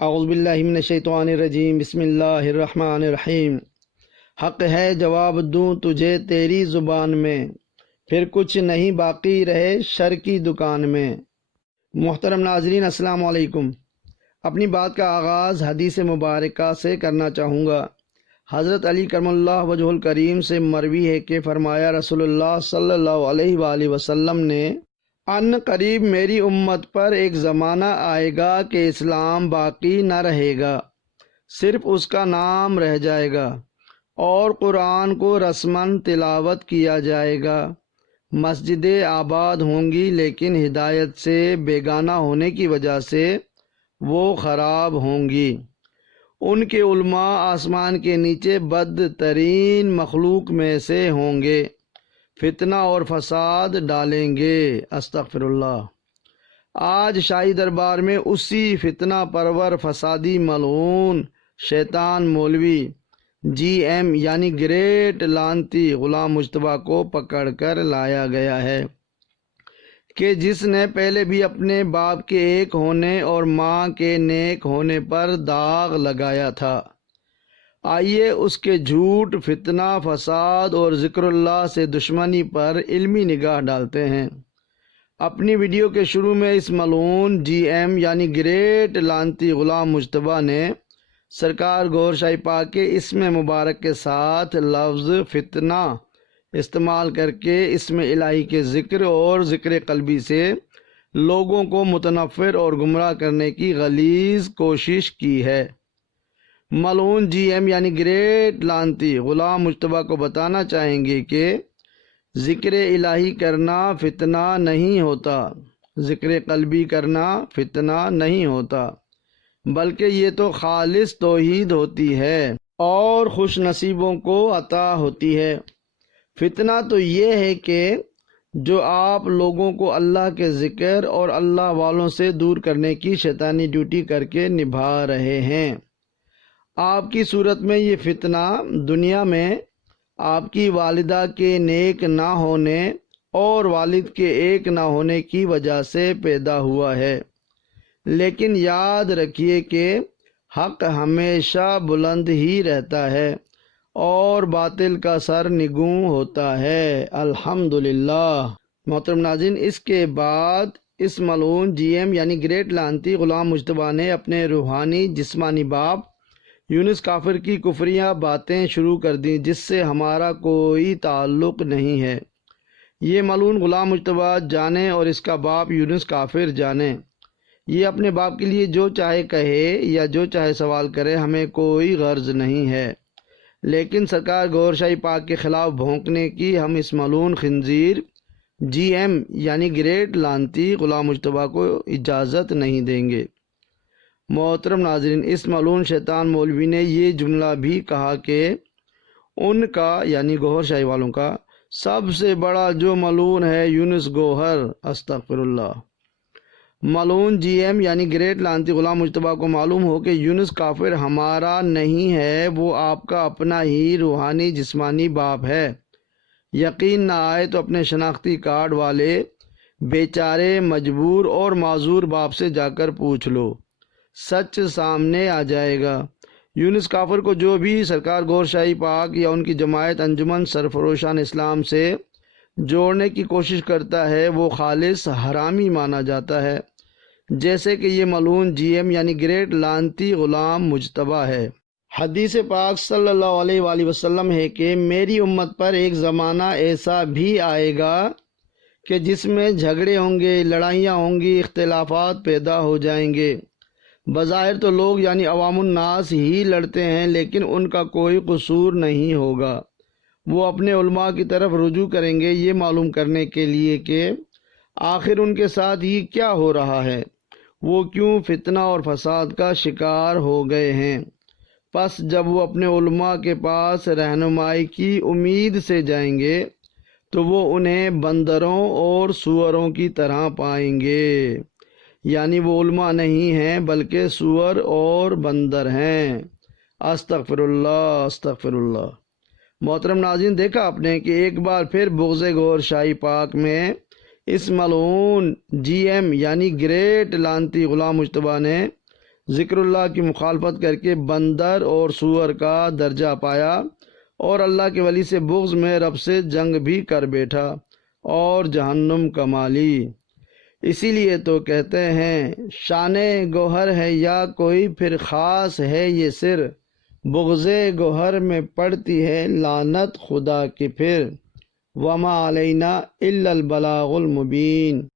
اعوذ باللہ من الشیطان الرجیم، بسم اللہ الرحمن الرحیم۔ حق ہے جواب دوں تجھے تیری زبان میں، پھر کچھ نہیں باقی رہے شر کی دکان میں۔ محترم ناظرین، السلام علیکم۔ اپنی بات کا آغاز حدیث مبارکہ سے کرنا چاہوں گا۔ حضرت علی کرم اللہ وجہ الکریم سے مروی ہے کہ فرمایا رسول اللہ صلی اللہ علیہ وآلہ وسلم نے، ان قریب میری امت پر ایک زمانہ آئے گا کہ اسلام باقی نہ رہے گا، صرف اس کا نام رہ جائے گا، اور قرآن کو رسماً تلاوت کیا جائے گا۔ مسجدیں آباد ہوں گی لیکن ہدایت سے بیگانہ ہونے کی وجہ سے وہ خراب ہوں گی۔ ان کے علماء آسمان کے نیچے بدترین مخلوق میں سے ہوں گے، فتنہ اور فساد ڈالیں گے۔ استغفر اللہ۔ آج شاہی دربار میں اسی فتنہ پرور فسادی ملعون شیطان مولوی جی ایم یعنی گریٹ لانتی غلام مجتبیٰ کو پکڑ کر لایا گیا ہے کہ جس نے پہلے بھی اپنے باپ کے ایک ہونے اور ماں کے نیک ہونے پر داغ لگایا تھا۔ آئیے اس کے جھوٹ، فتنہ، فساد اور ذکر اللہ سے دشمنی پر علمی نگاہ ڈالتے ہیں۔ اپنی ویڈیو کے شروع میں اس ملعون جی ایم یعنی گریٹ لانتی غلام مجتبیٰ نے سرکار گوھر شاہی پاک کے اسم مبارک کے ساتھ لفظ فتنہ استعمال کر کے اسم الہی کے ذکر اور ذکر قلبی سے لوگوں کو متنفر اور گمراہ کرنے کی غلیظ کوشش کی ہے۔ ملعون جی ایم یعنی گریٹ لانتی غلام مجتبیٰ کو بتانا چاہیں گے کہ ذکر الہی کرنا فتنہ نہیں ہوتا، ذکر قلبی کرنا فتنہ نہیں ہوتا، بلکہ یہ تو خالص توحید ہوتی ہے اور خوش نصیبوں کو عطا ہوتی ہے۔ فتنہ تو یہ ہے کہ جو آپ لوگوں کو اللہ کے ذکر اور اللہ والوں سے دور کرنے کی شیطانی ڈیوٹی کر کے نبھا رہے ہیں۔ آپ کی صورت میں یہ فتنہ دنیا میں آپ کی والدہ کے نیک نہ ہونے اور والد کے ایک نہ ہونے کی وجہ سے پیدا ہوا ہے، لیکن یاد رکھیے کہ حق ہمیشہ بلند ہی رہتا ہے اور باطل کا سر نگوں ہوتا ہے۔ الحمدللہ۔ محترم ناظرین، اس کے بعد اس ملعون جی ایم یعنی گریٹ لانتی غلام مجتبیٰ نے اپنے روحانی جسمانی باپ یونس کافر کی کفریہ باتیں شروع کر دیں جس سے ہمارا کوئی تعلق نہیں ہے۔ یہ ملعون غلام مجتبیٰ جانے اور اس کا باپ یونس کافر جانے، یہ اپنے باپ کے لیے جو چاہے کہے یا جو چاہے سوال کرے، ہمیں کوئی غرض نہیں ہے، لیکن سرکار گوھر شاہی پاک کے خلاف بھونکنے کی ہم اس ملعون خنزیر جی ایم یعنی گریٹ لانتی غلام مجتبیٰ کو اجازت نہیں دیں گے۔ محترم ناظرین، اس ملعون شیطان مولوی نے یہ جملہ بھی کہا کہ ان کا یعنی گوھر شاہی والوں کا سب سے بڑا جو ملعون ہے یونس گوہر۔ استغفر اللہ۔ ملعون جی ایم یعنی گریٹ لانتی غلام مجتبیٰ کو معلوم ہو کہ یونس کافر ہمارا نہیں ہے، وہ آپ کا اپنا ہی روحانی جسمانی باپ ہے۔ یقین نہ آئے تو اپنے شناختی کارڈ والے بیچارے مجبور اور معذور باپ سے جا کر پوچھ لو، سچ سامنے آ جائے گا۔ یونس کافر کو جو بھی سرکار گوھر شاہی پاک یا ان کی جماعت انجمن سرفروشان اسلام سے جوڑنے کی کوشش کرتا ہے وہ خالص حرامی مانا جاتا ہے، جیسے کہ یہ ملعون جی ایم یعنی گریٹ لانتی غلام مجتبیٰ ہے۔ حدیث پاک صلی اللہ علیہ وآلہ وسلم ہے کہ میری امت پر ایک زمانہ ایسا بھی آئے گا کہ جس میں جھگڑے ہوں گے، لڑائیاں ہوں گی، اختلافات پیدا ہو جائیں گے۔ بظاہر تو لوگ یعنی عوام الناس ہی لڑتے ہیں، لیکن ان کا کوئی قصور نہیں ہوگا۔ وہ اپنے علماء کی طرف رجوع کریں گے یہ معلوم کرنے کے لیے کہ آخر ان کے ساتھ یہ کیا ہو رہا ہے، وہ کیوں فتنہ اور فساد کا شکار ہو گئے ہیں۔ پس جب وہ اپنے علماء کے پاس رہنمائی کی امید سے جائیں گے تو وہ انہیں بندروں اور سوروں کی طرح پائیں گے، یعنی وہ علماء نہیں ہیں بلکہ سور اور بندر ہیں۔ استغفر اللہ، استغفر اللہ۔ محترم ناظرین، دیکھا آپ نے کہ ایک بار پھر بغض گوھر شاہی پاک میں اس ملعون جی ایم یعنی گریٹ لانتی غلام مجتبیٰ نے ذکر اللہ کی مخالفت کر کے بندر اور سور کا درجہ پایا، اور اللہ کے ولی سے بغض میں رب سے جنگ بھی کر بیٹھا اور جہنم کما لی۔ اسی لیے تو کہتے ہیں شان گوہر ہے یا کوئی پھر خاص ہے یہ سر، بغض گوہر میں پڑتی ہے لعنت خدا کی پھر، وما علینا الا البلاغ المبین۔